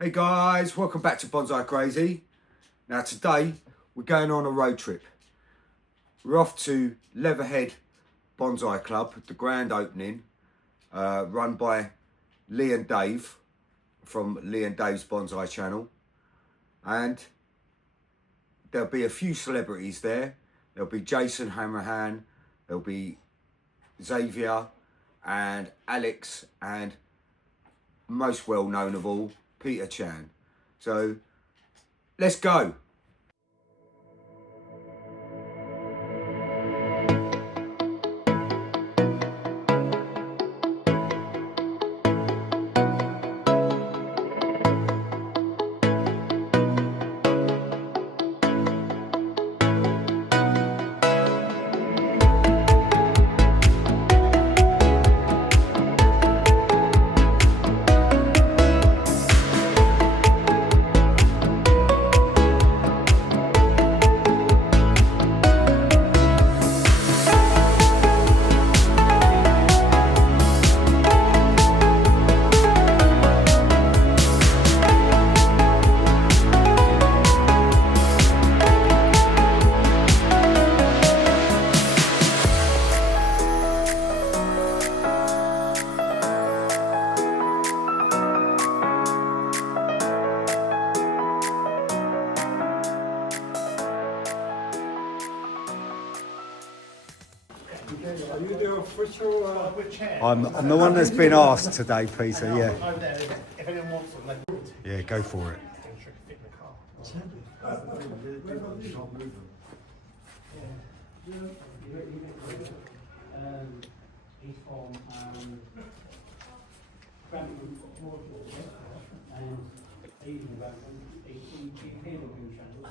Hey guys, welcome back to Bonsai Crazy. Now today we're going on a road trip. We're off to Leatherhead Bonsai Club, the grand opening, run by Lee and Dave from Lee and Dave's Bonsai channel. And there'll be a few celebrities there. There'll be Jason Hanrahan, there'll be Xavier and Alex, and most well known of all, Peter Chan. So let's go. I'm the one that's been asked today, Peter, yeah. Yeah, go for it. He's from and he's appeared on your channel.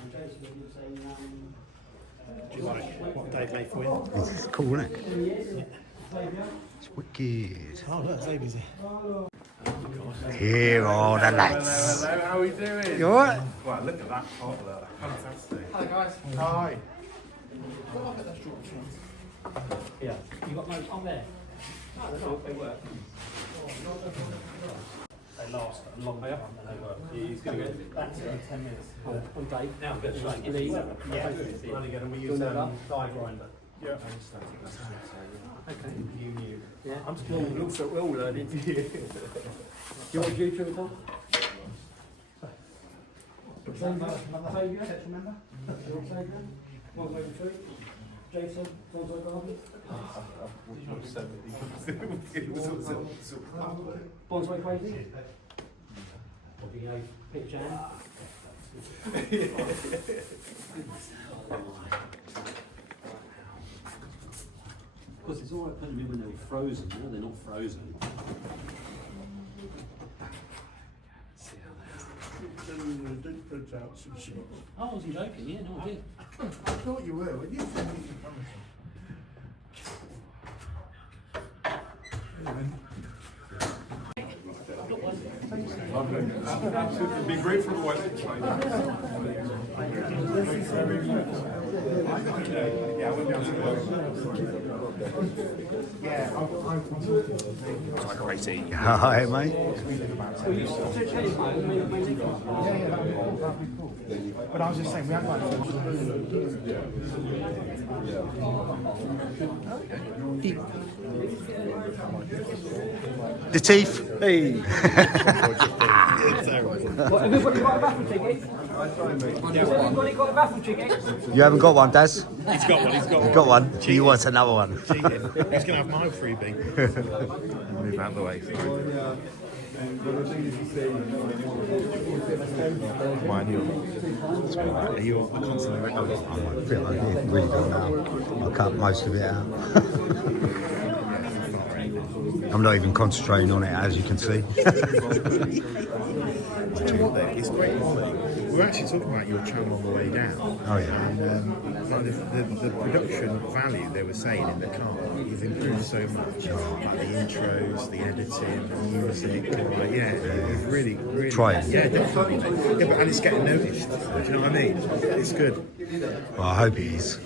And Jason was saying, do you like what Dave made for you? It's cool, isn't it? It's wicked. Oh, look, Xavier's here. Here are the lads. Hello, how are we doing? You alright? Wow, look at that pot, look. Fantastic. Hello, guys. Hi. Yeah. You got no on there? No, they're not. They work. They last a long way up. They work. He's going to go back to 10 minutes. On Dave. Now, a bit straight. Yeah. Really good. And we use die grinder. Yeah. Okay. You knew. Yeah. I'm small. We're all learning. Do you want to do it all? Another Xavier, remember? Xavier. 183. Jason, Bonsai Garden. Bonsai Crazy. Pick Jan. Because it's alright putting them in when they're frozen, now they're not frozen. I wasn't joking, yeah, no I did. I thought you were, when you said you promised. It'd be great for the weather. Yeah, I went down to the crazy. Hi, mate. But I was just saying, we had like The teeth. Hey. Everybody got a raffle ticket? Everybody got a raffle ticket? You haven't got one, Daz? He's got one, You've got one. Do you want another one? He's going to have my freebie. Move out of the way. Why are you constantly I feel like you really don't know. I'll cut most of it out. I'm not even concentrating on it, as you can see. It's great quality. We were actually talking about your channel on the way down. Oh yeah. And kind of the production value they were saying in the car has improved so much. Like the intros, the editing, the music, like, it's really, really. Try it. Yeah, definitely. Yeah, but and it's getting noticed. Do you know what I mean? It's good. Well, I hope it is.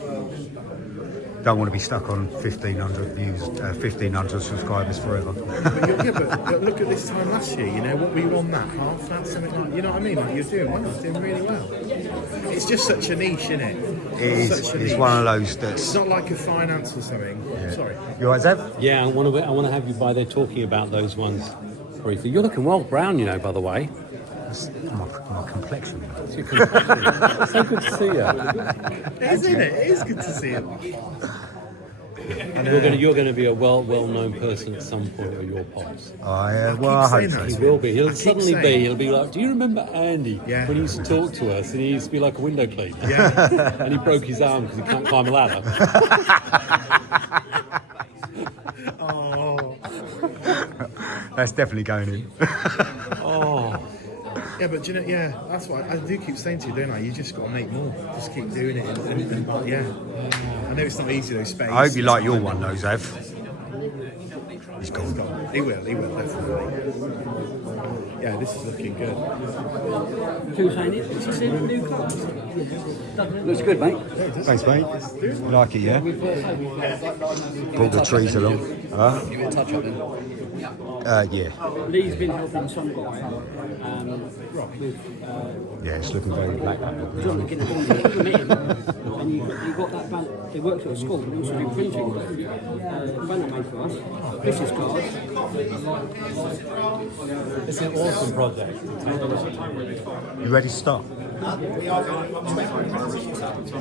don't want to be stuck on 1,500 views, 1,500 subscribers forever. But look at this time last year, you know, what were you on that? Half that, something like, you know what I mean? Like, you're doing well, doing really well. It's just such a niche, isn't it? It's one of those that's... It's not like a finance or something. Yeah. Sorry. You alright, Zev? Yeah, I want to have you by there talking about those ones briefly. You're looking well brown, you know, by the way. That's my complexion. It's your complexion. So good to see you. Isn't it? It is good to see it. You're going to be a well-known person at some point with your pops. Well, I hope so. He will be. He'll suddenly be. He'll be like, do you remember Andy when he used to talk to us and he used to be like a window cleaner? Yeah. And he broke his arm because he can't climb a ladder. Oh. That's definitely going in. Oh. Yeah, but do you know, yeah, that's what I do keep saying to you, don't I? You just got to make more. Just keep doing it. And yeah. I know it's not easy, though, space. I hope you like your one, though, Zev. He's gone. He will, definitely. Yeah, this is looking good. Who's saying it? Is this a new club? Looks good, mate. Thanks, mate. You like it, yeah? Brought the trees along. Give it a touch up then. Yeah. Lee's been helping some guy with Yeah, it's looking very black. John getting a met him, and you got that banner. They worked at a school, but also do printing. Banner made for us. Business cards. It's an awesome project. You ready to start?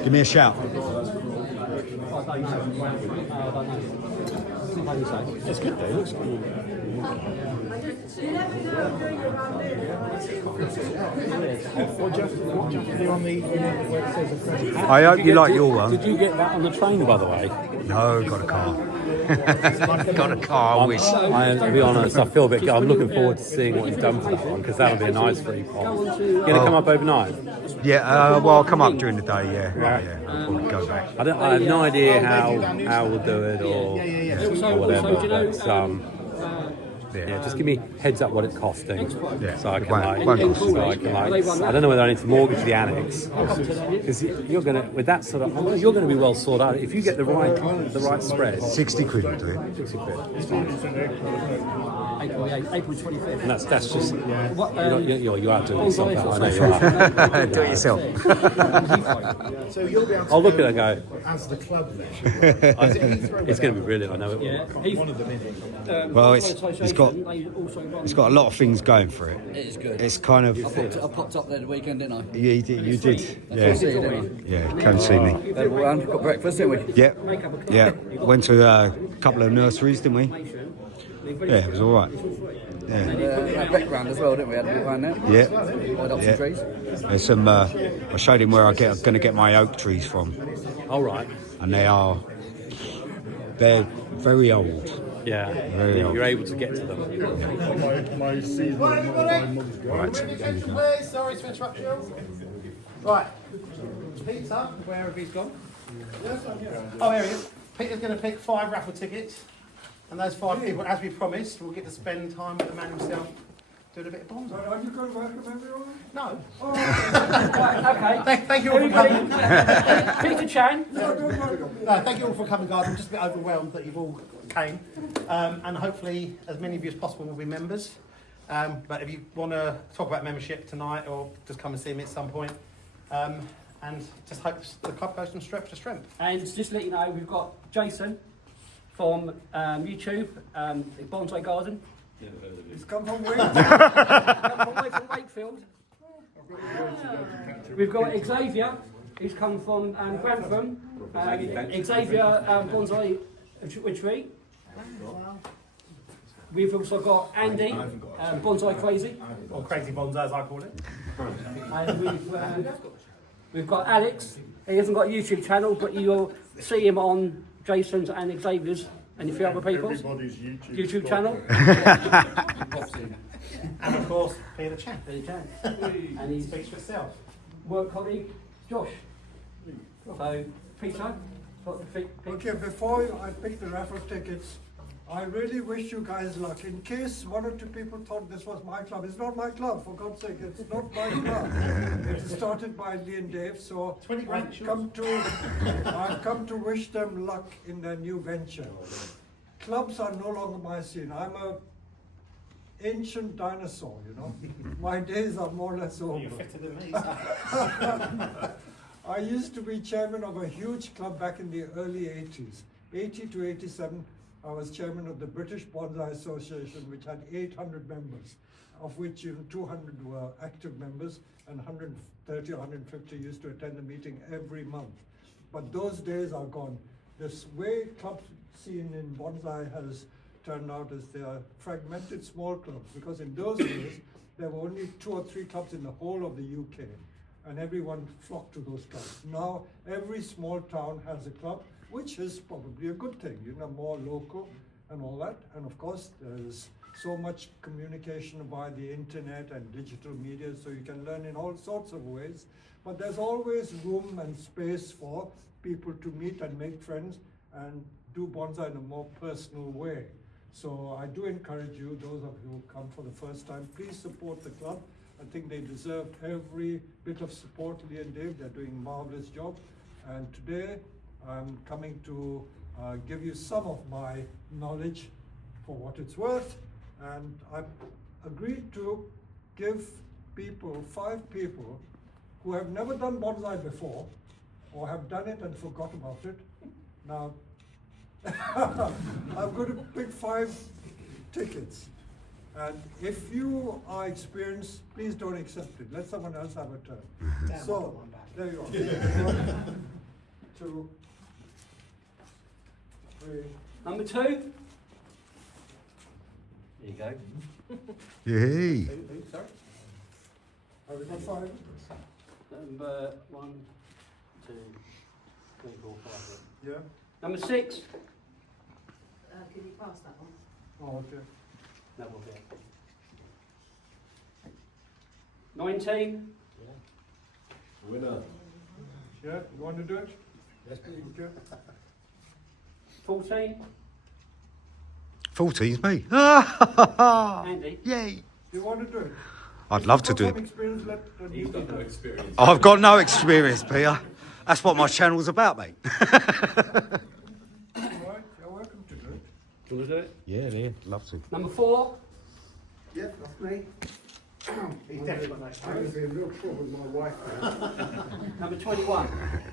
Give me a shout. It's good though. It looks cool. What do you do on the, where it says a credit? I hope you like your one. Did you get that on the train, by the way? No, got a car. Got a car, I wish. To be honest, I feel a bit. I'm looking forward to seeing what you've done for that one because that'll be a nice free pop. You're gonna come up overnight. Yeah, well, I'll come up during the day, yeah. I'll probably go back. I have no idea how we'll do it or whatever. But yeah, just give me heads up what it's costing, so I can I don't know whether I need to mortgage the annex because you're gonna with that sort of you're gonna be well sorted out if you get the right spread. 60 quid will do it. 60 quid. April 25th. And that's just you are doing yourself that. I know you are. Do it yourself. So you'll be able to I'll look at it and go. as the club then. It's going to be brilliant. I know it will. Yeah. One of them in it. Well, it's got a lot of things going for it. It is good. It's kind of. I popped up there the weekend, didn't I? Yeah, you did. Yeah, come see me. Got breakfast, didn't we? Yeah. Went to a couple of nurseries, didn't we? Yeah, it was all right. Yeah. Background as well, didn't we? Had a walk around there. Yeah. Some trees. There's some. I showed him where I'm going to get my oak trees from, All right. and they're very old. Yeah. Very old. You're able to get to them. My season. Right. Sorry to interrupt you. Right. Peter, where have he gone? Oh, here he is. Peter's going to pick 5 raffle tickets. And those 5 people, as we promised, will get to spend time with the man himself doing a bit of bonsai. Are you going to recommend everyone? No. Okay. Thank you all for coming. Peter Chan. No, thank you all for coming, guys. I'm just a bit overwhelmed that you've all came. And hopefully, as many of you as possible will be members. But if you want to talk about membership tonight or just come and see me at some point, and just hope the club goes from strength to strength. And just to let you know, we've got Jason from YouTube, Bonsai Garden. He's come from Wales. Come from Wakefield. We've got Xavier, who's come from Grantham. Xavier Bonsai Retreat. We've also got Andy, Bonsai Crazy. Or Crazy Bonsai, as I call it. And we've got Alex. He hasn't got a YouTube channel, but you'll see him on Jason's and Xavier's and a few other people's Everybody's YouTube channel. And of course, Peter Chan. And he Speaks for itself. work colleague, Josh. So, Peter, got the Okay, before I pick the raffle tickets, I really wish you guys luck. In case one or two people thought this was my club, it's not my club, for God's sake, it's not my club. It's started by Lee and Dave, so 20 grand, I've come to wish them luck in their new venture. Clubs are no longer my scene. I'm a ancient dinosaur, you know. My days are more or less over. You're fitter than me. I used to be chairman of a huge club back in the early 80s. 80 to 87, I was chairman of the British Bonsai Association, which had 800 members, of which 200 were active members, and 130 or 150 used to attend the meeting every month. But those days are gone. This way club scene in bonsai has turned out as they are fragmented small clubs, because in those days there were only 2 or 3 clubs in the whole of the UK, and everyone flocked to those clubs. Now every small town has a club, which is probably a good thing, you know, more local and all that. And of course, there's so much communication via the internet and digital media, so you can learn in all sorts of ways. But there's always room and space for people to meet and make friends and do bonsai in a more personal way. So I do encourage you, those of you who come for the first time, please support the club. I think they deserve every bit of support, Lee and Dave. They're doing a marvelous job. And today, I'm coming to give you some of my knowledge for what it's worth. And I've agreed to give people, 5 people, who have never done bonsai before, or have done it and forgot about it. Now, I'm going to pick 5 tickets. And if you are experienced, please don't accept it. Let someone else have a turn. Damn, So, I've got one back. there you are. 1, 2, 3. Number 2. There you go. Yay! Sorry? Have we got 5? Number 1, 2, 3, 4, 5. Yeah? Number 6. Can you pass that one? Oh, okay. No, we'll do it. 19. Winner. Yeah, you want to do it? Yes, please. Okay. 14. 14's me. Andy. Yay! You want to do it? I'd love to do it. Experience, He's got no experience. I've got no experience, Peter. That's what my channel's about, mate. All right, you're welcome to do it. Do you want to do it? Yeah, love to. Number 4. Yeah, that's me. He's definitely got no I'm experience. in real trouble with my wife now. Number 21.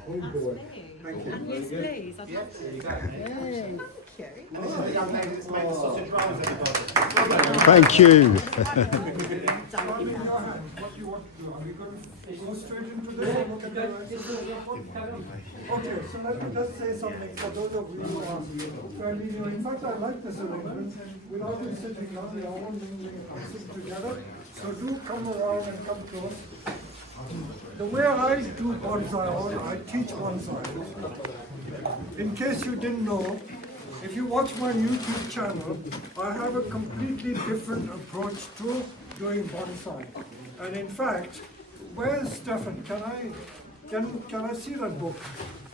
Oh boy. Thank you. Yes, please. I'd love to. There you go. Thank you. And this is the young lady that's made the sausage rolls, everybody. Thank you. Hold in your hand. What do you want to do? Are we going to go straight into this or look at the rest? Okay, so let me just say something for those of you who are fairly new. In fact, I like this arrangement. Without you sitting down, we are all mingling and sitting together. So do come around and come close. The way I do bonsai, or I teach bonsai, in case you didn't know, if you watch my YouTube channel, I have a completely different approach to doing bonsai. And in fact, where's Stefan? Can I see that book?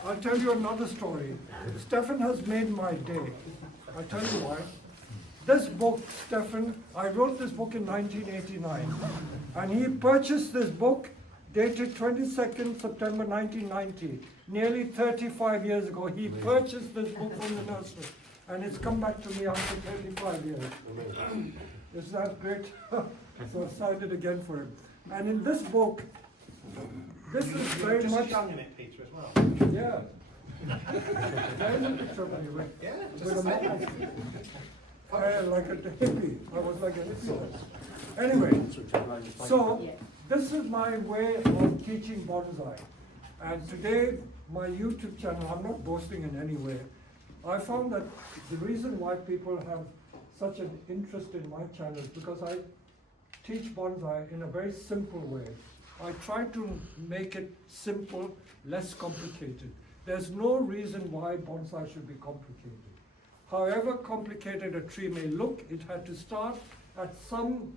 I'll tell you another story. Stefan has made my day. I'll tell you why. This book, Stefan, I wrote this book in 1989. And he purchased this book dated 22nd September 1990. Nearly 35 years ago, he purchased this book from the nursery. And it's come back to me after 35 years. Is that great? So I signed it again for him. And in this book, this is very Just much... young in it, Peter, as well. Yeah. Very much picture anyway. Yeah, With just a a mask. Like a hippie. I was like a hippie. Anyway, so this is my way of teaching bonsai. And today, my YouTube channel, I'm not boasting in any way. I found that the reason why people have such an interest in my channel is because I teach bonsai in a very simple way. I try to make it simple, less complicated. There's no reason why bonsai should be complicated. However complicated a tree may look, it had to start at some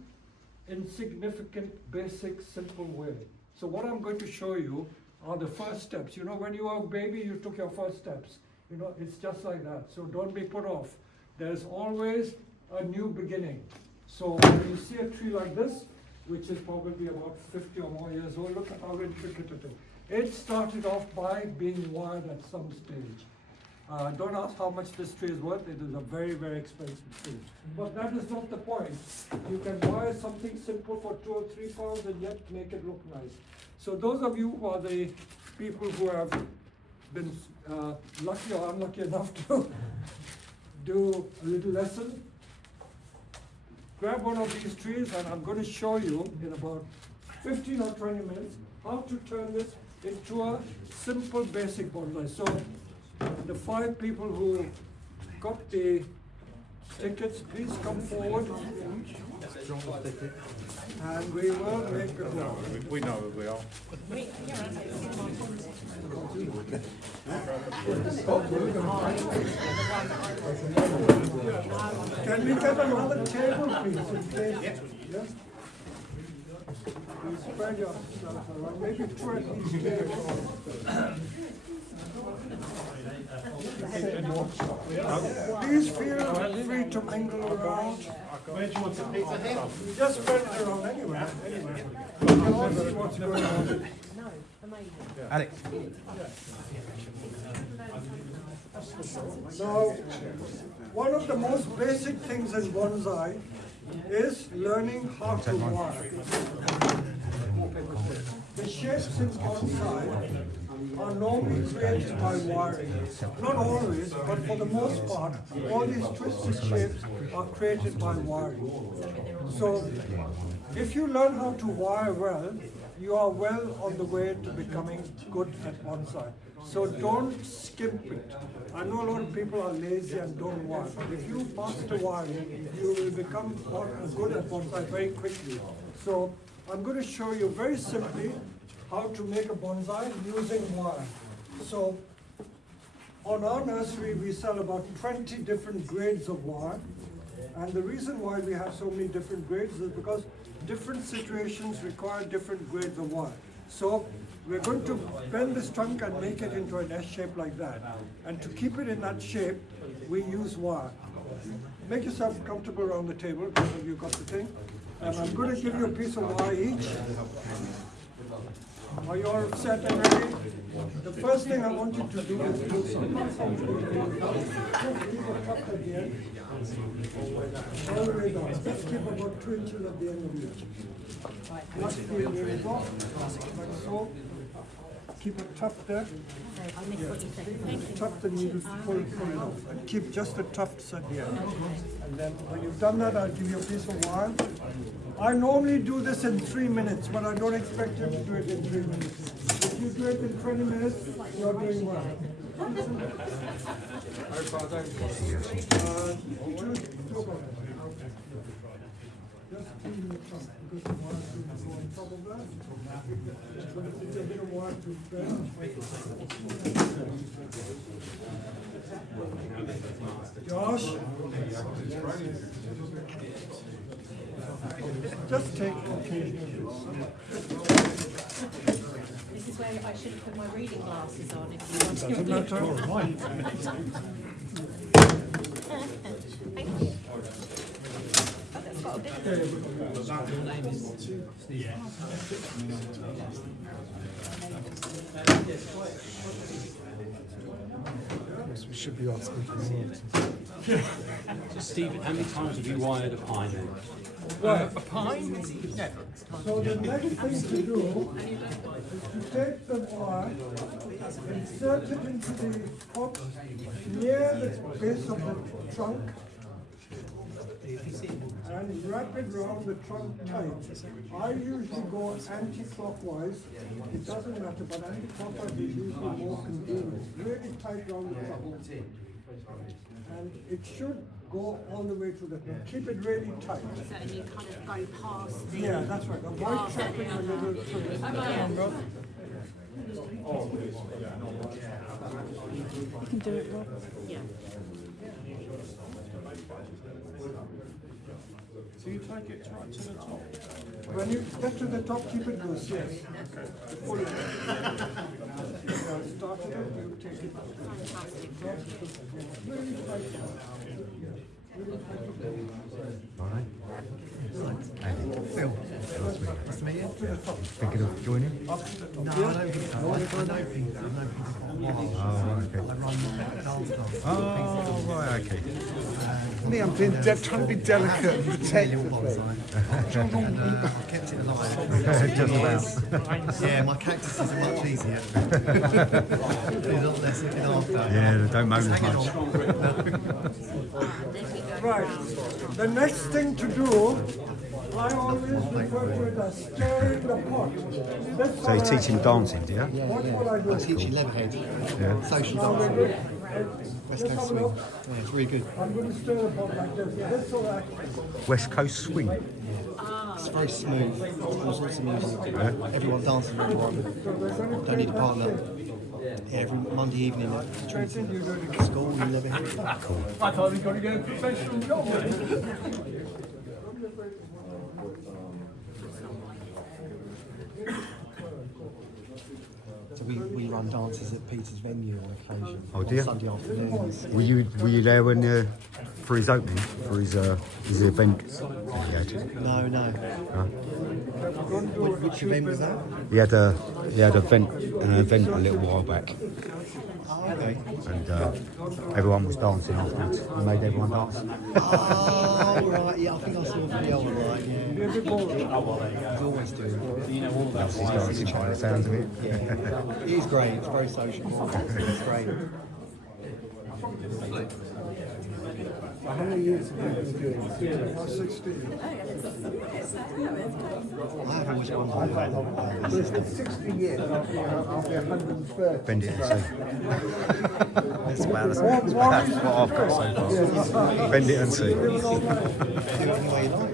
insignificant, basic, simple way. So what I'm going to show you are the first steps. You know, when you were a baby, you took your first steps. You know, it's just like that. So don't be put off. there's always a new beginning. So when you see a tree like this, which is probably about 50 or more years old, look at how intricate it is. It started off by being wired at some stage. Don't ask how much this tree is worth. It is a very, very expensive tree. But that is not the point. You can wire something simple for 2 or 3 pounds and yet make it look nice. So those of you who are the people who have been lucky or unlucky enough to do a little lesson, grab one of these trees and I'm going to show you in about 15 or 20 minutes how to turn this into a simple basic bonsai. So the 5 people who got the tickets, please come forward and we will make it work. We know who we are. Can we get another table, please? In case, yeah? You spread yourself around, maybe 2 at least tables. Please feel free to mingle around. Where do you want some pizza here? Just spread it around anywhere. You can all see what's going on. Alex. Now, one of the most basic things in bonsai is learning how to wire. The shapes in bonsai are normally created by wiring. Not always, but for the most part, all these twisted shapes are created by wiring. So, if you learn how to wire well, you are well on the way to becoming good at bonsai. So don't skimp it. I know a lot of people are lazy and don't wire, but if you master wiring, you will become good at bonsai very quickly. So I'm going to show you very simply how to make a bonsai using wire. So on our nursery, we sell about 20 different grades of wire. And the reason why we have so many different grades is because different situations require different grades of wire. So we're going to bend this trunk and make it into an S shape like that. And to keep it in that shape, we use wire. Make yourself comfortable around the table, because you've got the thing. And I'm going to give you a piece of wire each. Are you all set and ready? The first thing I want you to do is do something. Just keep it tucked at the end. All the way down. Just keep about 2 inches at the end of each. Not feel very long, like so. Keep it tucked there. Tuck the needle, pull it off. And keep just the tufts at the end. And then when you've done that, I'll give you a piece of wire. I normally do this in 3 minutes, but I don't expect you to do it in 3 minutes. If you do it in 20 minutes, you're doing well. Just clean the trunk, because the wire will go on top of that. It's a bit of wire to bend. Josh? Just take occasional. This is where I should have put my reading glasses on if you want to. Doesn't matter. Thank you. Oh, that's got a bit We should be asking for more. So Stephen, how many times have you wired a pine then? A pine? Never. So the next thing to do is to take the wire, insert it into the pot near the base of the trunk, and wrap it around the trunk tight. I usually go anti-clockwise. It doesn't matter, but anti-clockwise is usually more convenient. Really tight around the trunk. And it should go all the way to the top. Keep it really tight. So and you kind of go past the... Yeah, that's right. Avoid trapping a little longer. You can do it, Rob. Yeah. So you take it right to the top. When you get to the top, keep it loose, yes. Pull it. started it, you take it. Alright. Phil, nice to meet you. Thinking of joining? No, I know people. I know people. I know people for a while. Oh, okay. I run dance classes. Oh, right, okay. Me, I'm being trying to be delicate and protective. And I've kept it alive. Just about. Yeah, my cactuses are much easier. They're a lot less looking after. Yeah, they don't moan as Hanging much. on. Right. The next thing to do, I always refer to it as stirring the pot. That's So you what teach him dancing, do you? What will I do? I teach you Leatherhead. Yeah. Social Now we're dancing. good. West Coast swing. Yeah, it's really good. I'm going to stir the pot like this. This will act. West Coast swing. It's very smooth. All sorts of music. Everyone dances with everyone. Don't need a partner. Yeah, every Monday evening at school in Leatherhead. I thought we got to get a professional job. So we run dances at Peter's venue on occasion. Oh, dear. On Sunday afternoons. Were you there when for his opening, for his event? that he had? No. Which event was that? He had an event a little while back, Okay. and everyone was dancing afterwards. He made everyone dance. Oh, right. Yeah, I think I saw a video on that. Yeah. He's always doing it. He's dancing by the sounds of it. Yeah. It is great. It's very social. It's great. How many years have you been doing this? 16. I have always wondered. Well, it's been 60 years. I'll be 130. Bend it and see. That's about That's what I've got so far. Bend it and see. do it any way you like.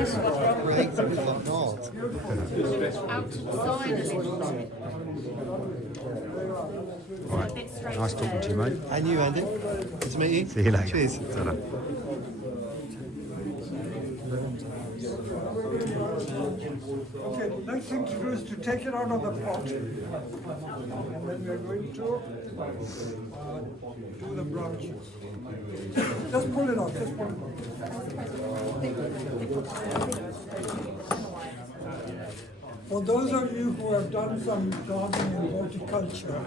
It's great. It's like art. Outside a little bit. Right. Nice talking to you, mate. And you, Andy. Good to meet you. See you later. Cheers. Ta-ra. Okay, next thing to do is to take it out of the pot. And then we're going to do the branches. Just pull it out, just pull it out. For those of you who have done some gardening and horticulture,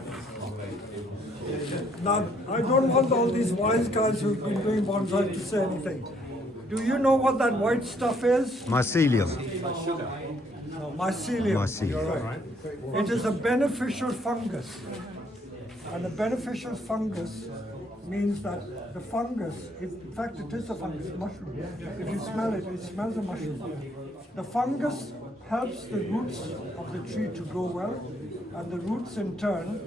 now I don't want all these wise guys who've been doing bonsai to say anything. Do you know what that white stuff is? Mycelium. Mycelium. Mycelium. You're right. It is a beneficial fungus. And a beneficial fungus means that the fungus, in fact it is a fungus, mushroom. If you smell it, it smells a mushroom. The fungus helps the roots of the tree to grow well, and the roots in turn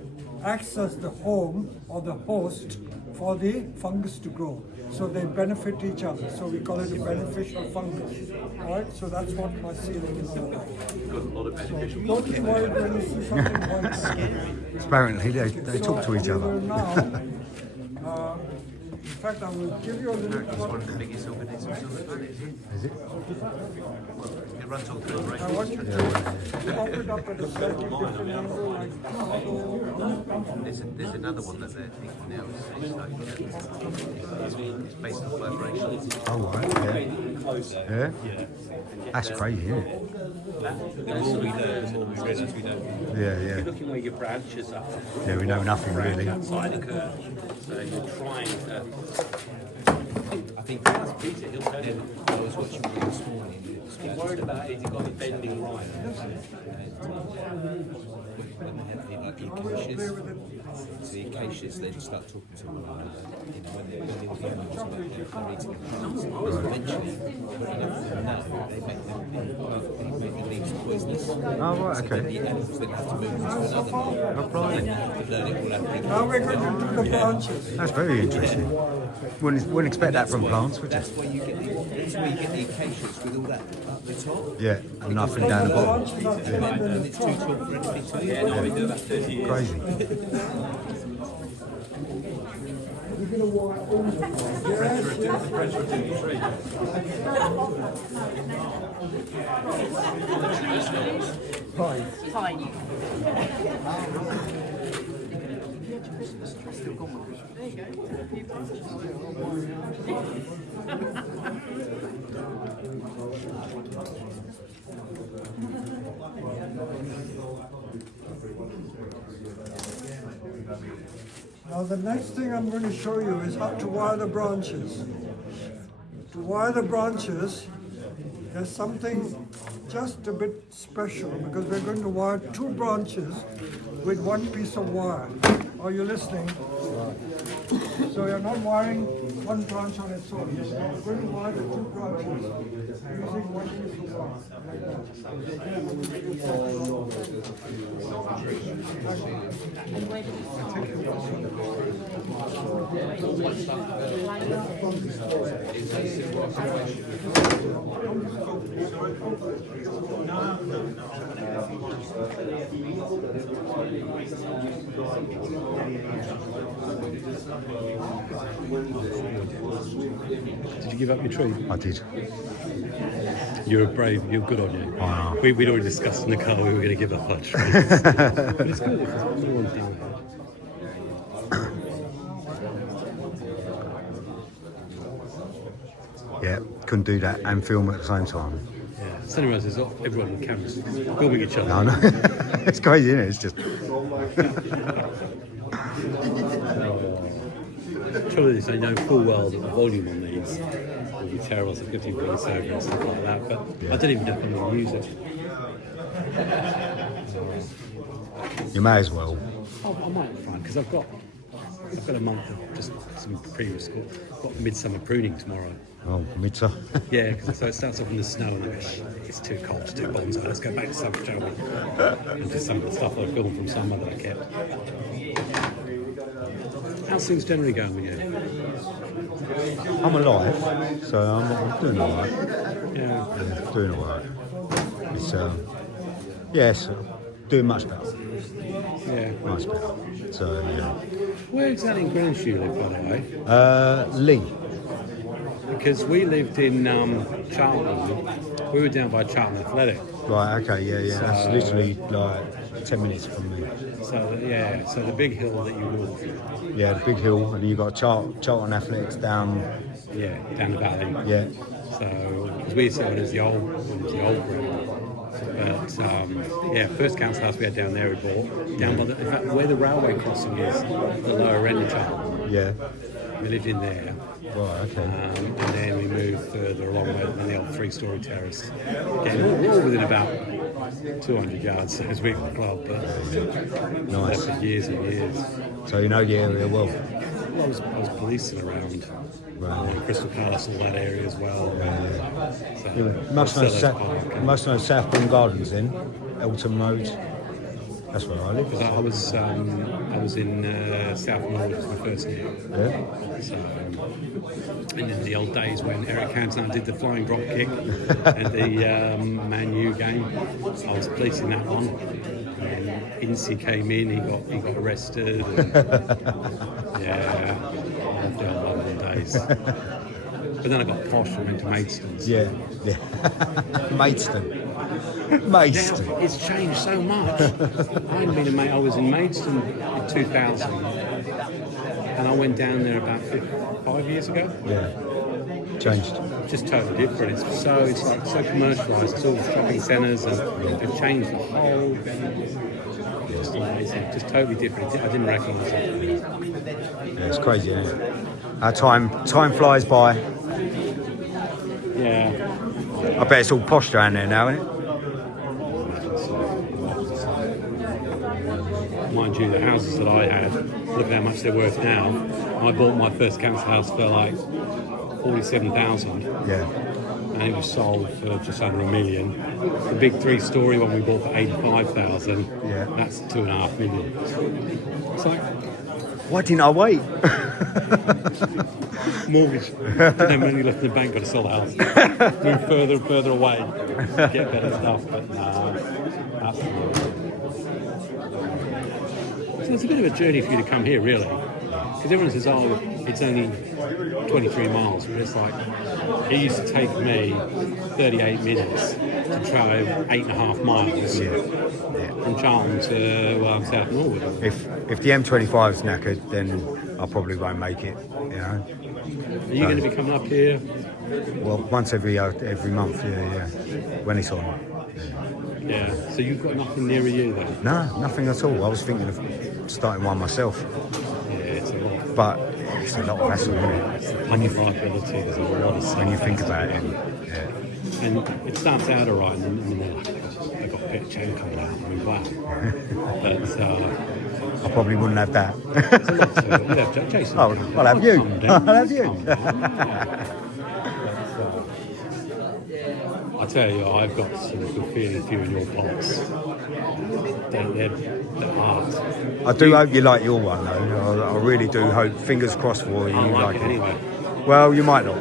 acts as the home or the host for the fungus to grow. So they benefit each other. So we call it a beneficial fungus. Alright, so that's what mycelium is all about. So don't be worried when you see something white. Apparently, they talk to each We other. will now, in fact, I will give you a little It's one of the biggest organisms on the planet. Is it? It runs all through the I want you to pop it up at a slightly different angle, like There's another one that they're thinking now. It's based on vibration. Oh, right. Yeah. Yeah. That's crazy, isn't it? The more we learn, the more we realise we don't. Yeah. Looking where your branches are, Yeah, we know nothing really. outside the curve. So you're trying to. I think Peter, he'll tell you. I was watching you this morning. He's worried about it, he's got it bending right. When they have the acacias, so the acacias then start talking to one another. You know, when they're eating the plants, because eventually, when enough of them know, they make the leaves poisonous. Oh, right, okay. The animals then have to move to another leaf. Oh, blimey. To learn it all over again. now we're going to do the branches. That's very interesting. Wouldn't expect that from plants, would you? That's where you get the acacias with all that up the top. Yeah, and nothing down the bottom. And it's too tall for anything to eat. Yeah, we do about 30 years. Crazy. Pine. Now the next thing I'm going to show you is how to wire the branches. To wire the branches, there's something just a bit special because we're going to wire 2 branches with 1 piece of wire. Are you listening? So you're not wiring 1 branch on its own. You're going to wire the 2 branches using 1 piece of wire. And where did Did you give up your tree? I did. You're brave. You're good on you. I know. We'd already discussed in the car we were going to give up our tree. But it's good if there's one down there. Yeah, couldn't do that and film at the same time. Yeah. Sunrise is everyone on cameras filming each other. I know. It's crazy, isn't it? It's just. Trouble is, I know full well that the volume on these will be terrible, so good to voice over and stuff like that. But I don't even know if I'm going to use it. You may as well. I might find because I've got a month of just some previous school. I've got midsummer pruning tomorrow. Oh, Mitza. Yeah, because so it starts off in the snow and then it's too cold to do bonsai. Let's go back to summer, shall we? And just some of the stuff I filmed from summer that I kept. How's things generally going with you? I'm alive, so I'm doing all right. Yeah. Yeah, doing all right. It's yes, doing much better. Yeah. Much better. So yeah. Where exactly in Greenwich do you live, by the way? Lee. Because we lived in Charlton. We were down by Charlton Athletic. Right. Okay. Yeah. That's literally like 10 minutes from me. So so the big hill that you walk. Yeah, the big hill, and then you got Charlton Athletics down. Yeah, down the valley. Yeah. So because we saw it as the old ground. But first council house we had down there we bought down by in fact where the railway crossing is, the lower end of Charlton. Yeah. We lived in there. Right. Okay. And then we moved further along the old 3-story terrace. Again, we're all within about 200 yards as we club, but Nice. for years and years. So you know the area well. Well, I was policing around Right. Crystal Palace, all that area as well. So, You must know Southbourne Gardens then, Elton Road. That's where I live. Because I was in South Norwood for the first year. Yeah. So, and in the old days when Eric Cantona did the flying drop kick and the Man U game, I was policing that one. And Incy came in, he got arrested. And, yeah, the old London days. But then I got posh and went to Maidstone's. Yeah. Maidstone. Now, it's changed so much. I was in Maidstone in 2000, and I went down there about 5 years ago. Yeah. Changed. Just totally different. It's so commercialised. It's all shopping centres, and they've changed the whole. Just amazing. Just totally different. I didn't recognise it. Yeah, it's crazy, isn't it? How time flies by. Yeah. I bet it's all posh down there now, isn't it? Mind you, the houses that I had, look at how much they're worth now. I bought my first council house for like 47,000. Yeah. And it was sold for just under $1 million. The big 3-story one we bought for 85,000. Yeah. That's $2.5 million. It's like why didn't I wait? mortgage. Didn't have money left in the bank, got to sell the house. Move further and further away, get better stuff. But absolutely. So it's a bit of a journey for you to come here, really. Because everyone says, oh, it's only 23 miles. But it's like, it used to take me 38 minutes to to travel 8.5 miles from Charlton to South Norwood. If the M25's knackered, then I probably won't make it. You know. Are you going to be coming up here? Well, once every month, yeah, when it's on. Yeah. So you've got nothing nearer you then? No, nothing at all. I was thinking of starting one myself. Yeah, it's a lot. But it's a lot of hassle, isn't it? When you liability, there's a lot of stuff. When you think about it, yeah. And it starts out alright, and then they're like, I've got a bit of chain coming out. I mean, wow. But I probably wouldn't have that. it's a lot to it. You'd have Jason. Oh, I'll have you. Calm down. I'll have you. Calm down. I tell you, I've got some good feeling for you in your pots. They're hard. I do hope you like your one, though. I really do hope. Fingers crossed for you. I You like it anyway. Well, you might not.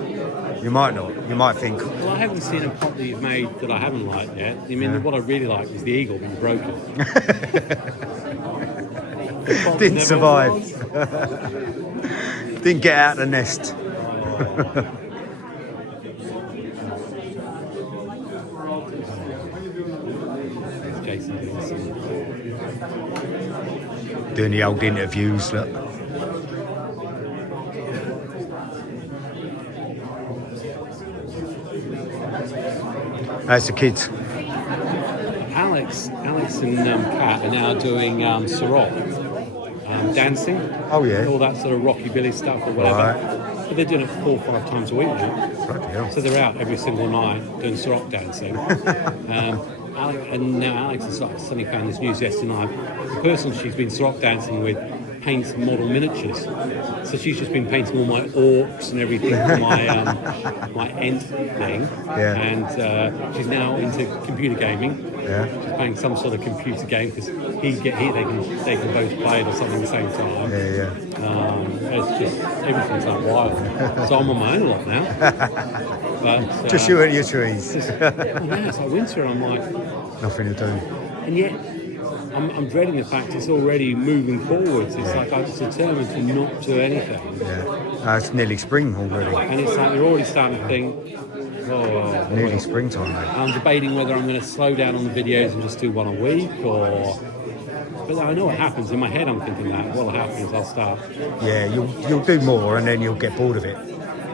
You might not. You might think. Well, I haven't seen a pot that you've made that I haven't liked yet. I mean, what I really like is the eagle, but you broke it. Didn't survive. Didn't get out of the nest. Jason Doing the old interviews, look. How's the kids? Alex and Kat are now doing Sarot, dancing. Oh, yeah. All that sort of rockabilly stuff or whatever. Right. But they're doing it 4 or 5 times a week now. Bloody hell. So they're out every single night doing Sarot dancing. And now Alex has suddenly found this news yesterday night. The person she's been Sarot dancing with paints model miniatures. So she's just been painting all my orcs and everything for my Ent thing. Yeah. And she's now into computer gaming. Yeah. She's playing some sort of computer game because they can both play it or something at the same time. Yeah. It's just everything's like wild. So I'm on my own a lot now. But, Just you and your trees. yeah, it's like winter. I'm like, Nothing to do. and yet I'm dreading the fact it's already moving forwards. It's like I was determined to not do anything. Yeah. It's nearly spring already. And it's like you're already starting to think, oh, Nearly springtime, mate. I'm debating whether I'm going to slow down on the videos and just do one a week or... But I know what happens. In my head I'm thinking that. What will happen is I'll start... Yeah, you'll do more and then you'll get bored of it.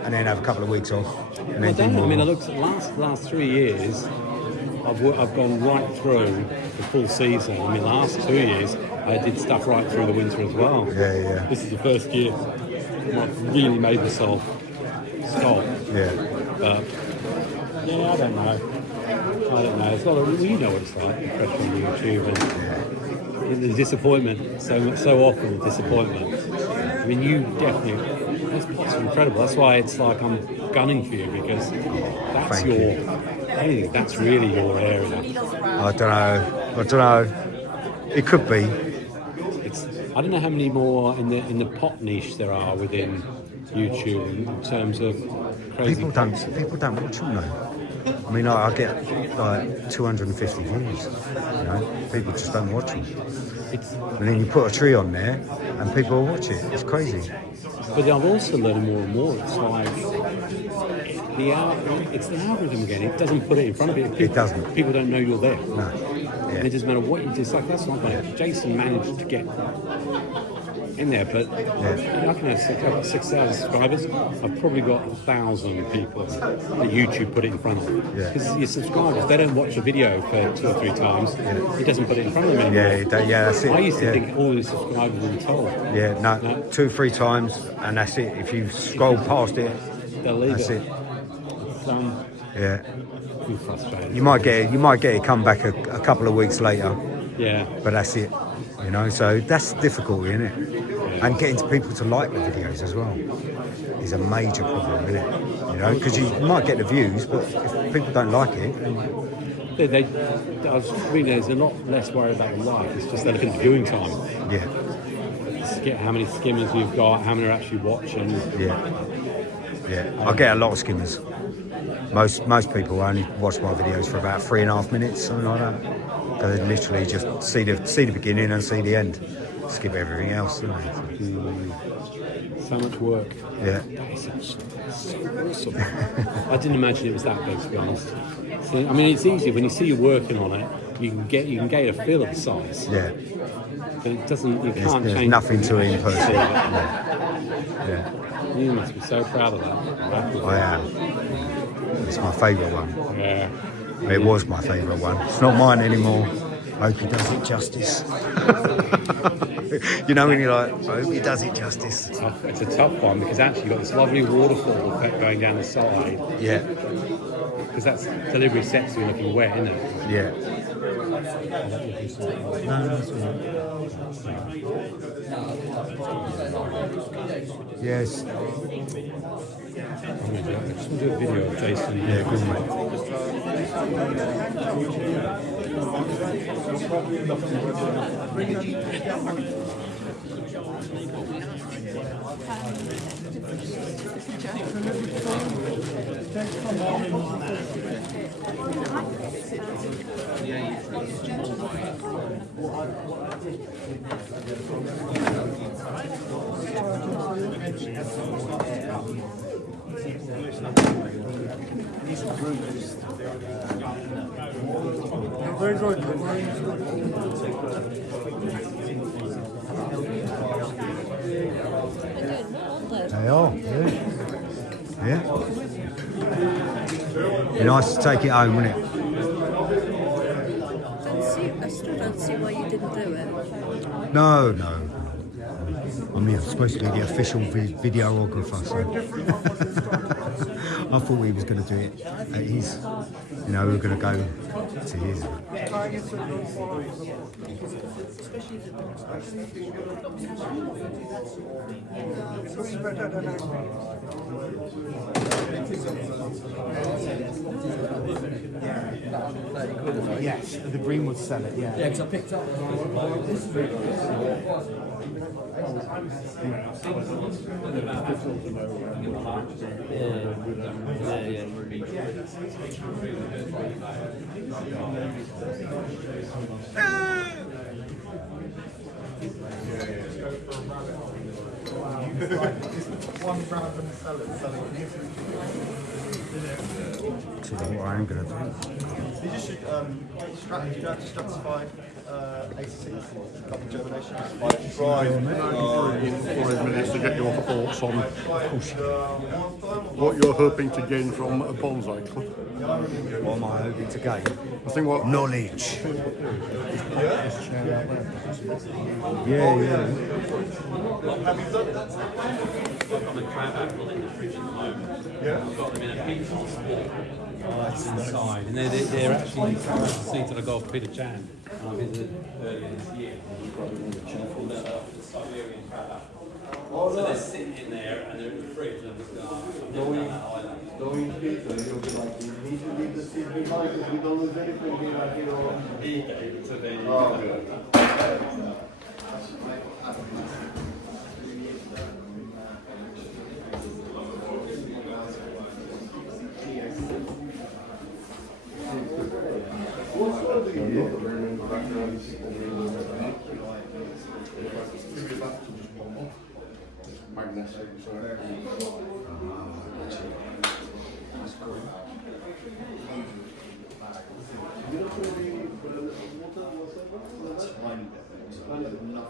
And then have a couple of weeks off. And then do more. I mean, I looked at last 3 years, I've gone right through the full season. I mean, last 2 years, I did stuff right through the winter as well. Yeah. This is the first year I've really made myself stop. Yeah. But, yeah, I don't know. It's not you know what it's like, the pressure on YouTube and the disappointment. So often the disappointment. I mean, you definitely... Those pots are incredible. That's why it's like I'm gunning for you because that's that's really your area. I don't know. It could be. I don't know how many more in the pot niche there are within YouTube in terms of crazy. People don't watch them though. I mean, I get like 250 views. You know, people just don't watch them. And then you put a tree on there, and people will watch it. It's crazy. But I'm also learning more and more. It's like it's the algorithm again. It doesn't put it in front of you. It doesn't. People don't know you're there. No. Yeah. And it doesn't matter what you do. It's like that's not bad. Jason managed to get in there, but I can have 6,000 subscribers. I've probably got 1,000 people that YouTube put it in front of. Because your subscribers, they don't watch a video for 2 or 3 times. It doesn't put it in front of them anymore. That's it. I used to think all the subscribers were told. Yeah, no, 2 or 3 times, and that's it. If you scroll past it, they'll leave that's it. Yeah. Frustrating. You might get it come back a couple of weeks later. Yeah. But that's it. You know, so that's difficult, isn't it? Yeah. And getting people to like the videos as well is a major problem, isn't it? You know, because you might get the views, but if people don't like it, I was reading there's a lot less worried about the like. It's just they're looking at the viewing time. Yeah. How many skimmers you've got, how many are actually watching. Yeah. I get a lot of skimmers. Most people only watch my videos for about 3.5 minutes, something like that. They literally just see the beginning and see the end. Skip everything else. So much work. Yeah. That is so awesome. I didn't imagine it was that big, to be honest. So, I mean, it's easy when you see you working on it. You can get a feel of the size. Yeah. But it doesn't. You can't There's change. nothing to it in person. Yeah. Yeah. You must be so proud of that. I am. It's my favourite one. Yeah. It was my favourite one. It's not mine anymore. I hope he does it justice. You know when you're like, I hope he does it justice. It's a tough one because actually you've got this lovely waterfall effect going down the side. Yeah. Because that's delivery sets you looking wet, isn't it? Yeah. Yes. I just want to do a video of Jason. Yeah, good mate. They are, yeah. Be nice to take it home, wouldn't it? I still don't see why you didn't do it. No. I mean, I'm supposed to be the official videographer, so I thought he was going to do it at his. You know, we were going to go to his. Yes, the green would sell it, yeah. Yeah, because I picked up. One random seller selling. So what I am going to do. You just should strategy to stratify ACCs, a couple of germinations. Right, in 5 minutes to get your thoughts on what you're hoping to gain from a bonsai club. What am I hoping to gain? I think what Knowledge. Yeah. Have you done that? I've got a crab apple in the fridge at the moment. I've got them in a pizza spot. That's inside. And they're actually seeds that I got off Peter Chan. And I visited earlier this year. So they're sitting in there and they're in the fridge and I'm just going, Going pizza, you'll be like, you need to leave the seed behind because we don't lose anything here, like, you know. so they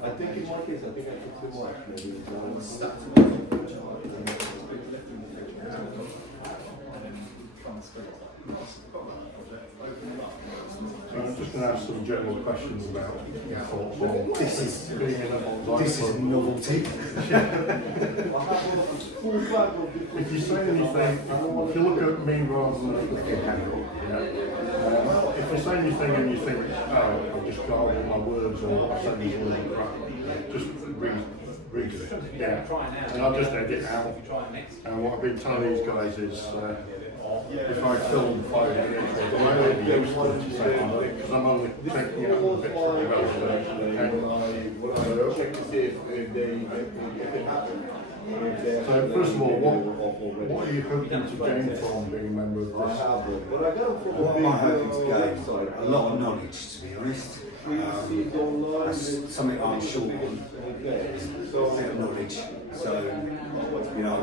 I think in my case, I think I took too much, maybe. I'm just going to ask some general questions about your thoughts on being in a bonsai This is a club. novelty. If you say anything, if you look at me rather than look at Kendall, if you say anything and you think, oh, I've just got all my words or I said these words are crap, just read it. Yeah. And I'll just edit out. And what I've been telling these guys is, if I film 5 minutes, it might be useful to say, because I'm only taking out the bits of development and Check to see if they happen. so first of all, what are you hoping to gain from being a member of this? But I got them from What am I hoping to gain? A lot of knowledge, to be honest. That's something I'm short on. A bit of knowledge. So, you know,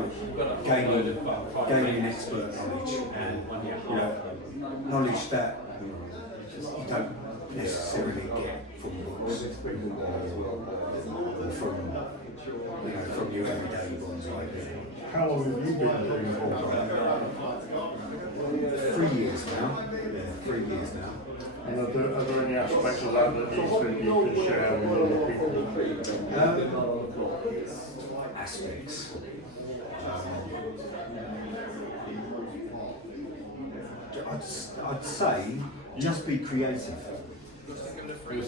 gaining expert knowledge and, you know, knowledge that you don't necessarily get from books or from your everyday bonsai. How long have you been doing bonsai? 3 years now. Yeah, 3 years now. And are there any aspects of that that you think you could share with other people? Aspects. I'd say just be creative. Be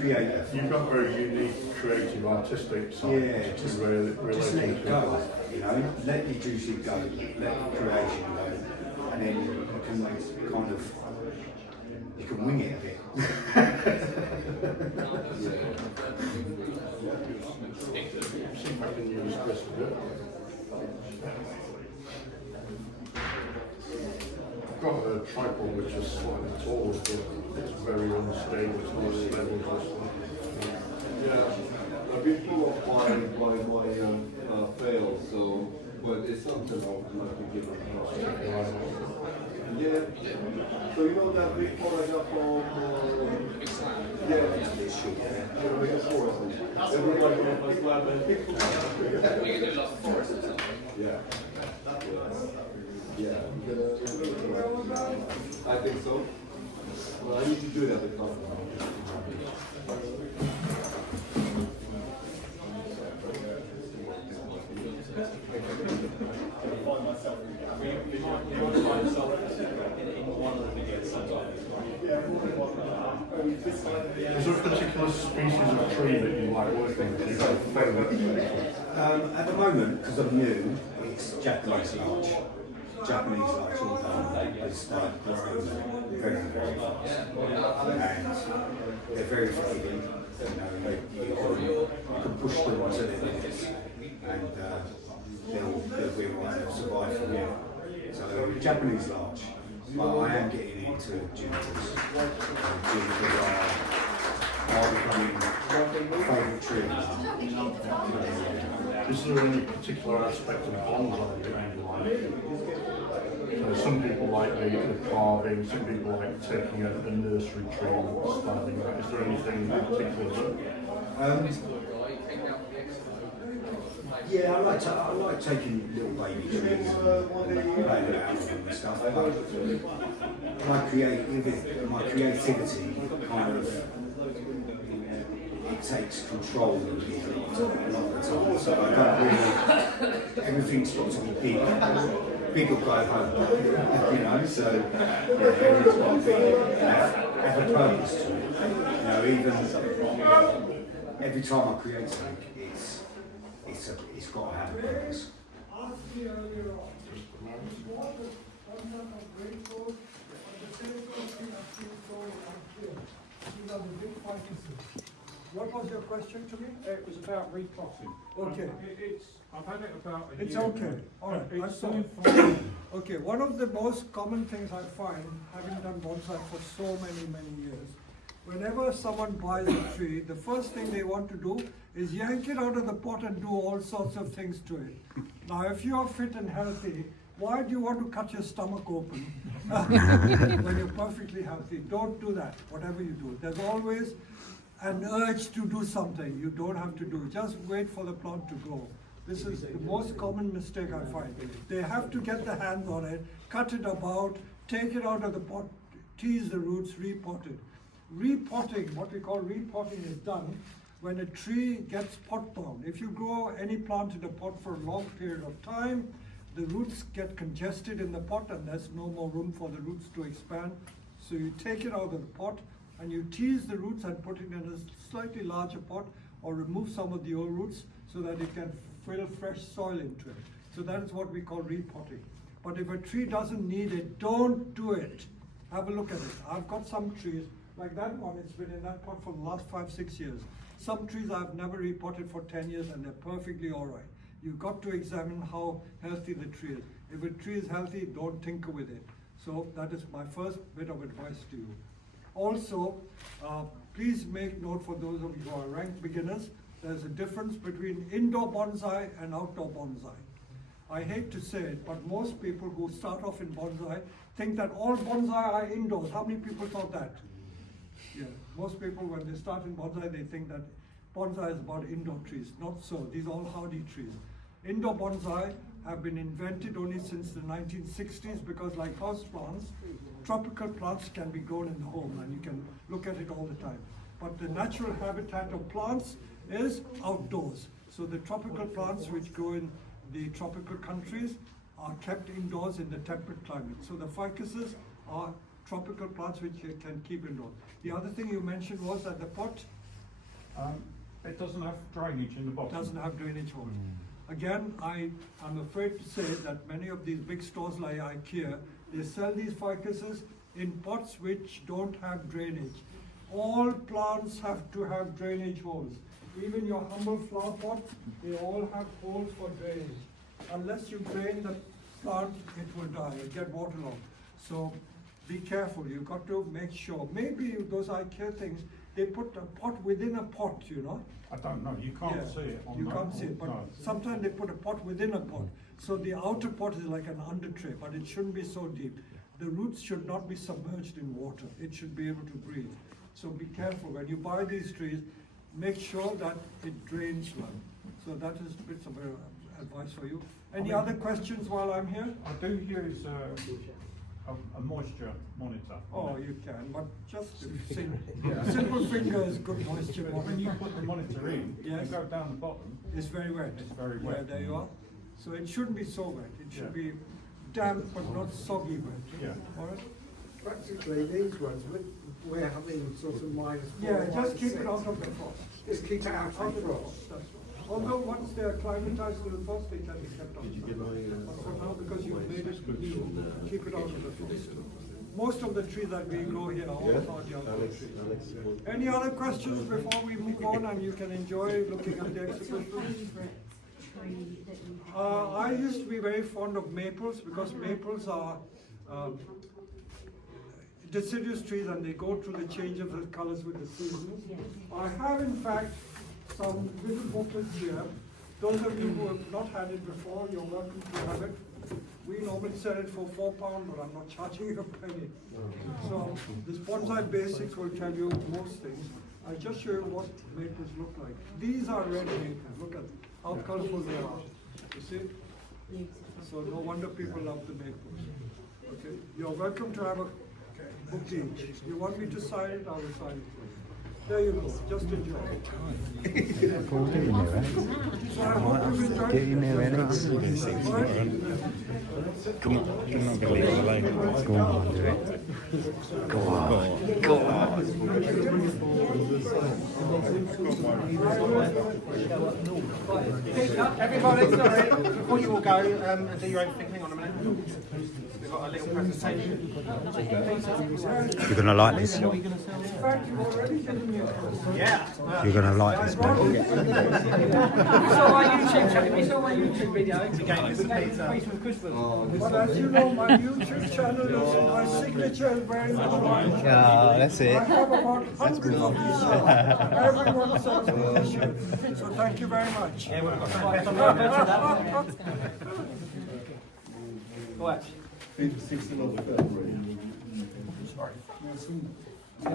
creative. You've got very unique, creative, artistic side. Yeah, just let it go. You know, let your juicy go, let your creation go, and then you can kind of wing it a bit. See if I can use this a bit. I've got a tripod which is slightly tall, but it's very unstable. It's not as stable as this one. Yeah, I've been full of my fails, so, but it's something I'll like to give it a try. Yeah, so you know that big pot I got from, make a forest. Everybody on my slab and you can do like forest or something. Yeah. Yeah. I think so. Well, I need to do it at the time. Is there a particular species of tree that you like working with? You've got a favourite? At the moment, because I'm new, it's Japanese larch. Japanese larch all done. It's growing very, very fast. And they're very forgiving. You can push them onto their limits and they'll be alright, they'll survive from there. So Japanese larch, but I am getting into junipers. Junipers are becoming favourite trees. Is there any particular aspect of bonsai that you like? Some people like the carving, some people like taking a nursery tree and starting that. Is there anything in particular that? Yeah, I like taking little baby trees and playing around with them and stuff. But my creativity kind of it takes control of me a lot of the time. So I don't really everything's got to be big. Big will go home, you know. So everything's got to be have a purpose to it. You know, even every time I create something, it's got to have a purpose. What was your question to me? It was about repotting. Okay. I've had it about a It's year. okay. All right. It's I'm doing sorry. fine. Okay. One of the most common things I find, having done bonsai for so many years, whenever someone buys a tree, the first thing they want to do is yank it out of the pot and do all sorts of things to it. Now, if you are fit and healthy, why do you want to cut your stomach open when you're perfectly healthy? Don't do that, whatever you do. There's always an urge to do something you don't have to do. Just wait for the plant to grow. This is the most common mistake I find. They have to get their hands on it, cut it about, take it out of the pot, tease the roots, repot it. Repotting, what we call repotting, is done when a tree gets pot bound. If you grow any plant in a pot for a long period of time, the roots get congested in the pot and there's no more room for the roots to expand. So you take it out of the pot and you tease the roots and put it in a slightly larger pot, or remove some of the old roots so that it can fill fresh soil into it. So that is what we call repotting. But if a tree doesn't need it, don't do it. Have a look at it. I've got some trees, like that one, it's been in that pot for the last 5-6 years. Some trees I've never repotted for 10 years and they're perfectly all right. You've got to examine how healthy the tree is. If a tree is healthy, don't tinker with it. So that is my first bit of advice to you. Also, please make note for those of you who are ranked beginners, there's a difference between indoor bonsai and outdoor bonsai. I hate to say it, but most people who start off in bonsai think that all bonsai are indoors. How many people thought that? Yeah, most people when they start in bonsai, they think that bonsai is about indoor trees. Not so, these are all hardy trees. Indoor bonsai have been invented only since the 1960s because like house plants, tropical plants can be grown in the home and you can look at it all the time. But the natural habitat of plants is outdoors. So the tropical plants which grow in the tropical countries are kept indoors in the temperate climate. So the ficuses are tropical plants which you can keep indoors. The other thing you mentioned was that the pot it doesn't have drainage in the bottom. Doesn't have drainage holes. Again, I'm afraid to say that many of these big stores like IKEA, they sell these ficuses in pots which don't have drainage. All plants have to have drainage holes. Even your humble flower pot, they all have holes for drainage. Unless you drain the plant, it will die, it'll get waterlogged. So be careful, you've got to make sure. Maybe those IKEA things, they put a pot within a pot, you know. I don't know, you can't see it on You that. can't see it, but No. sometimes they put a pot within a pot. So the outer pot is like an under tray, but it shouldn't be so deep. The roots should not be submerged in water. It should be able to breathe. So be careful, when you buy these trees, make sure that it drains well. So that is bits of advice for you. Any other questions while I'm here? I do use a moisture monitor. Oh, you can, but just simple finger is good moisture monitor. When you put the monitor in, Yes. you go down the bottom. It's very wet. It's very wet. Yeah, there you are. So it shouldn't be so wet. It should be damp but not soggy wet. Yeah. All right? Practically these ones, we're having sort of -4, Yeah, just keep -6. it out of the frost. Just keep it out of the frost. That's right. Although once they are acclimatized to the frost, they can be kept out. But for now, because you've made it, keep it out of the frost. Most of the trees that we grow here are all hardy outdoor trees. Any other questions before we move on and you can enjoy looking at the exhibition? I used to be very fond of maples because maples are deciduous trees and they go through the change of the colors with the seasons. I have in fact some little booklets here. Those of you who have not had it before, you're welcome to have it. We normally sell it for £4, but I'm not charging you a penny. So this Bonsai Basics will tell you most things. I'll just show you what maples look like. These are red maples. Look at how colorful they are. You see? So no wonder people love the maples. Okay, you're welcome to have a book each. You want me to sign it? I will sign it. There you go. Just enjoy. So I hope you've enjoyed Get in there, Alex. Come on, you're not going to leave it alone. Go on, do it. Go on, go on. Everybody, sorry, before you all go and do your own thing, hang on a minute. We've got a little presentation. You're going to like this. Yeah. You're going to like this, man. If you saw my YouTube channel, if you saw my YouTube video, But as you know, my YouTube channel is my signature is very much mine. That's it. I have about hundreds of these shirts. Everyone sells me these shirts. So thank you very much. Yeah, we've got some better on Right.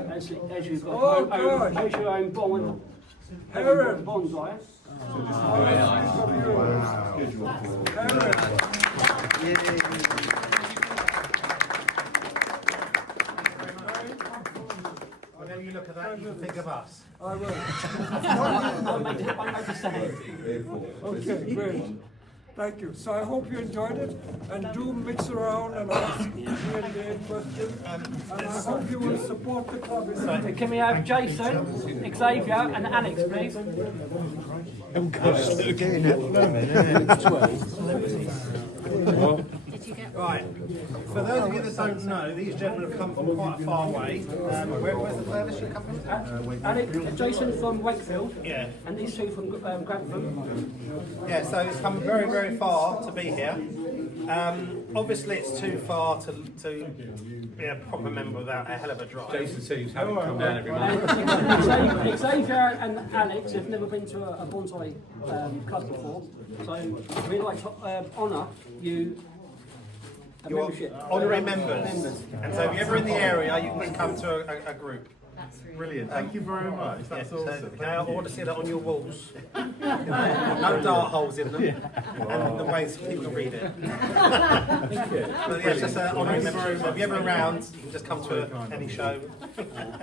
As you've got as your own bonsai. Whenever you look at that, you can think of us. I will. I'll make a stand. Okay, great. Thank you. So I hope you enjoyed it, and do mix around and ask Q&A questions. And I hope you will support the club. Can we have Jason, Xavier, and Alex, please? Oh gosh, they're getting it. 12. Right. For those of you that don't know, these gentlemen have come from quite a far way. Where's the furthest you come from? Alex, Jason from Wakefield. Yeah. And these two from Grantham. Yeah, so it's come very, very far to be here. Obviously, it's too far to be a proper member without a hell of a drive. Jason says having come down every month. Xavier and Alex have never been to a bonsai club before, so we'd like to honour you. Your honorary members. And so if you're ever in the area, you can come to a group. Brilliant. Thank you very much. That's awesome. So, I want to see that on your walls. No dart holes in them. And the ways people read it. Thank you. But yeah, just honorary members. So if you're ever around, you can just come to any show.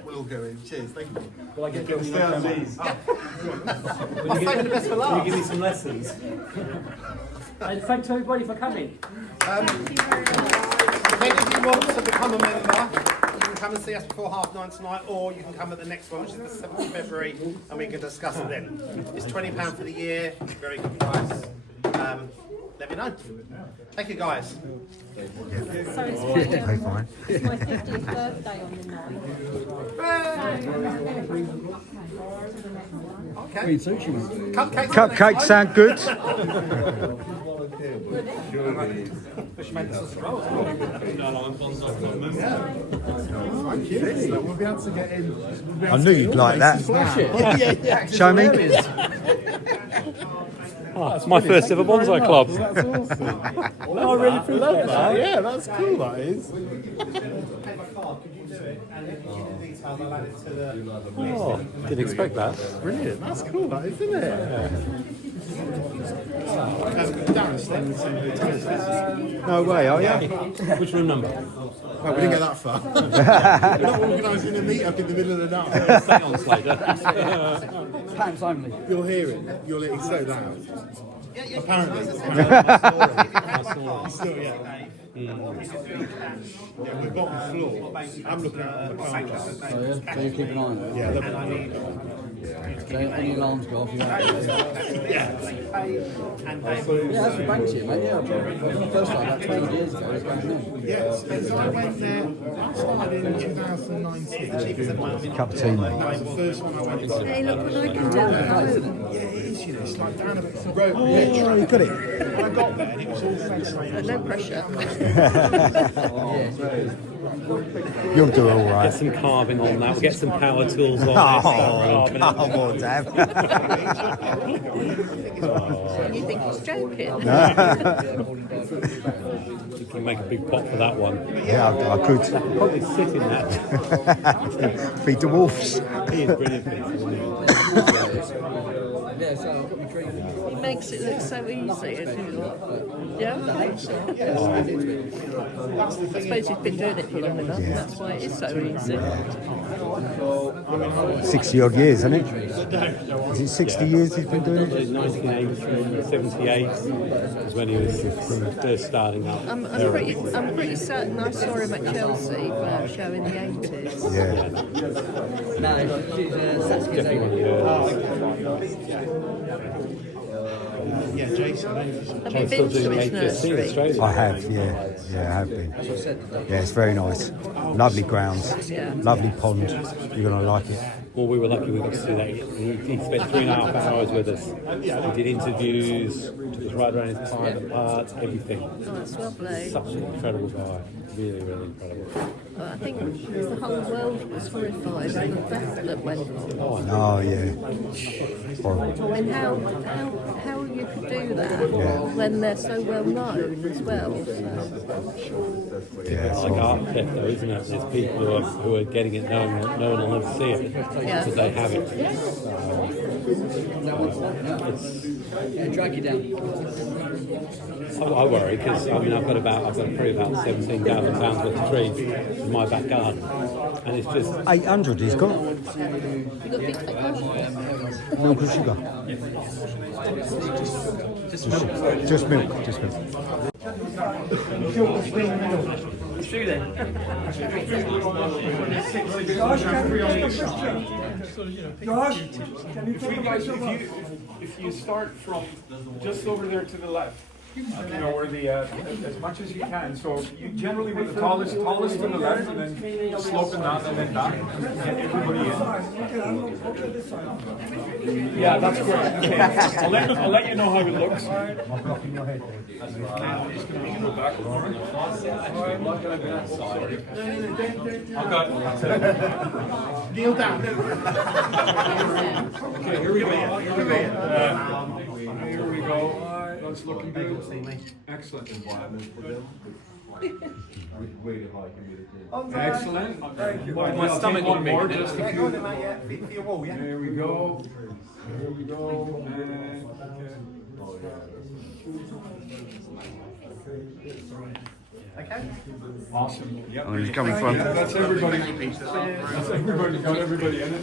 We'll go in. Cheers. Thank you. Will I get Can we stay on these? I'm saving the best for last. Will you give me some lessons? And thanks everybody for coming. If any of you want to become a member, you can come and see us before 9:30 tonight, or you can come at the next one, which is the 7th of February, and we can discuss it then. It's £20 for the year, very good price. Let me know. Thank you, guys. So it's my 50th birthday on the 9th. Okay. Cupcakes sound good. Thank you. We'll be able to get in. I knew you'd like that. Show me. Oh, it's my first ever bonsai club. That's awesome. No, I really appreciate that. Yeah, that's cool, that is. Oh, didn't expect that. Brilliant. That's cool, that is, isn't it? Darren's staying in the same hotel as us. No way, are you? Which room number? Oh, we didn't get that far. We're not organising a meet up in the middle of the night. Stay on later. Pants only. You'll hear it. It's so loud. Apparently. Still, yeah. Yeah, we're bottom floor. I'm looking out on the car. So you keep an eye on it? Yeah, So any alarms go off, you have to. yeah. Yeah, that's for Banksy, mate. Yeah, first time about 20 years ago, it's brand new. Yes, I went there. I started in 2019. Cup of tea, mate. That was the first one I went to. Hey, look what I can do. Yeah, it is, you know, it's like down a road. Oh, you got it. I got there and it was all fenced. No pressure. You'll do all Get right. some carving on that. We'll get some power tools on Oh, it. come on, Dad. And you think he's joking? You can make a big pot for that one. Yeah, I could. Probably sit in that. Feed the wolves. He is brilliant. He makes it look so easy, as you look. Yeah, I think so. I suppose he's been doing it for long enough, Yeah. that's why it is so easy. 60 odd years, isn't it? Is it 60 years he's been doing it? 1983, 78 was when he was first starting up. I'm pretty certain I saw him at Chelsea for a show in the 80s. Yeah. Definitely one of the Yeah, Jason. Have you been to his nursery? I have, yeah, I have been. Yeah, it's very nice. Lovely grounds, Yeah. lovely pond. You're gonna like it. Well, we were lucky we got to do that. He spent 3.5 hours with us. We did interviews, took us right around his private parts, everything. Oh, that's lovely. Such an incredible guy. Really, really incredible. But I think the whole world was horrified at the theft that went on. Oh, yeah. Horrible. I mean, how you could do that when they're so well known as well. So. Yeah, It's like art theft, though, isn't it? There's people who are getting it, no one will ever see it, Yeah. because they have it. Drag you down. I worry because I've got probably about £17,000 worth of trees in my back garden, and it's just 800 he's got. Milk and sugar. Just milk. Just milk. Shoot then. Josh, can you talk about your If you start from just over there to the left, You know, where the, as much as you can, so you generally with the tallest to the left, and then sloping down, and then back, get everybody in. Yeah, that's great, okay. I'll let you know how it looks. I'm blocking your head. Just gonna go back for it. Kneel down. Okay, here we go. Here we go. That's looking good. Excellent. Excellent. My stomach one more. Just a few. There we go. There we go. And Okay. Awesome. Yep. Where are you coming from? That's everybody. That's everybody. Got everybody in it.